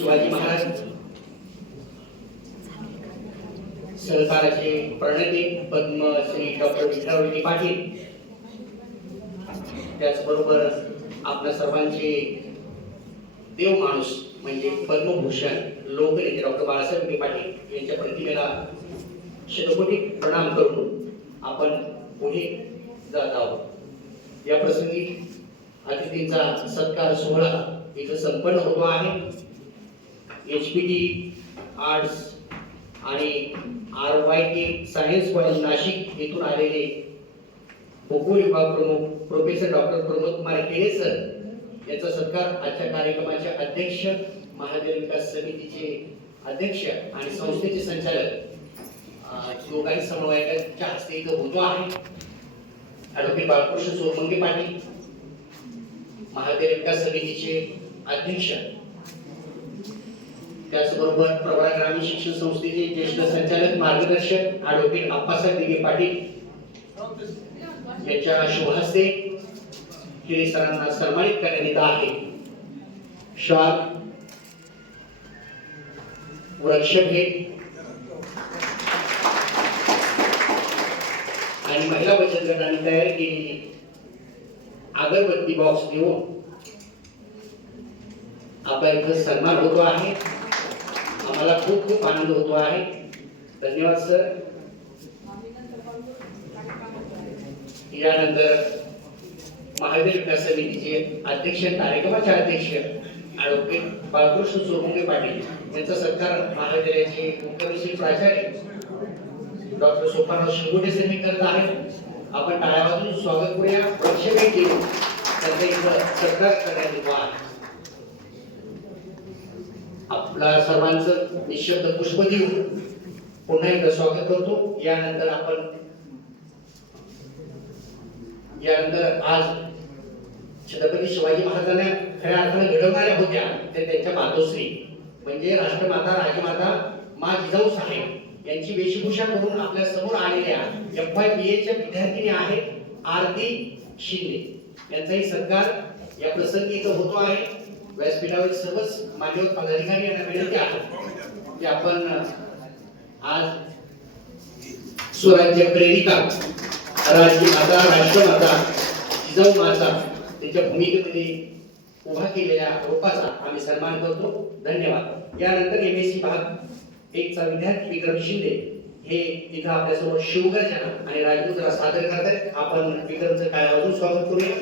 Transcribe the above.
शिवाजी महाराज सहकाराचे प्रणेते पद्मश्री डॉक्टर विठ्ठल पाटील, त्याचबरोबर आपल्या सर्वांचे देव माणूस म्हणजे पद्मभूषण लोकनेते डॉक्टर बाळासाहेब पाटील यांच्या प्रतिमेला शतकोटी प्रणाम करून आपण पुढे जात आहोत। या प्रसंगी अतिथींचा सत्कार सोहळा इथे संपन्न होतो आहे। HPT आर्ट्स आणि RYK सायन्स कॉलेज नाशिक येथून आलेले खो-खो विभाग प्रमुख professor doctor Pramod Kumar Kele sir यांचा सत्कार आजच्या कार्यक्रमाचे अध्यक्ष, महादेव विकास समितीचे अध्यक्ष आणि संस्थेचे संचालक दोघांनी समन्वयकांच्या हस्ते इथं होतो आहे। ॲडव्होकेट बाळकृष्ण सोमंगे पाटील महादेव विकास समितीचे अध्यक्ष, त्याचबरोबर प्रवरा ग्रामीण शिक्षण संस्थेचे ज्येष्ठ संचालक मार्गदर्शक ॲडव्होकेट आप्पासाहेब दिघे पाटील यांच्या शुभ हस्ते केळे सरांना सन्मानित करण्यात येत आहे। शाल, वृक्षभेट आणि महिला बचत गटाने तयार केलेली अगरबत्ती बॉक्स देऊन आपला इथं सन्मान होतो आहे। आम्हाला खूप खूप आनंद होतो आहे। धन्यवाद सर। यानंतर महादेव विकास समितीचे अध्यक्ष, कार्यक्रमाचे अध्यक्ष ॲडव्होकेट बाळकृष्ण सोमंगे पाटील यांचा सत्कार महाविद्यालयाचे मुख्य विषय प्राचार्य डॉक्टर सोपानराव शिंगोटे सर करत आहेत। आपण टाळ्या वाजवून स्वागत करूया। वृक्षभेट देऊन त्यांचा इथं सत्कार करण्यात येतो आहे। आपला सर्वांचं निशब्द पुष्प देऊन पुन्हा एकदा स्वागत करतो। यानंतर आज छत्रपती शिवाजी महाराजांना खऱ्या अर्थाने घडवणाऱ्या होत्या त्या त्यांच्या मातोश्री म्हणजे राष्ट्रमाता राजमाता मा जिजाऊ साहेब यांची वेशभूषा करून आपल्या समोर आलेल्या FYBAच्या विद्यार्थिनी आहेत आरती शिंदे यांचाही सत्कार या प्रसंगी इथं होतो आहे। व्यासपीठावर सर्वच मान्यवर पदाधिकारी यांना विनंती आहे की आपण आज स्वराज्य प्रेरिका राजमाता राष्ट्रमाता जिजाऊ माता त्यांच्या भूमिकेमध्ये उभा केलेल्या रोपाचा आम्ही सन्मान करतो। धन्यवाद। यानंतर MSc भाग 1 चा विद्यार्थी विक्रम शिंदे हे इथं आपल्यासमोर शिवगर्जना आणि राजमुद्रा सादर करतात। आपण विक्रमचं काय अजून स्वागत करूया।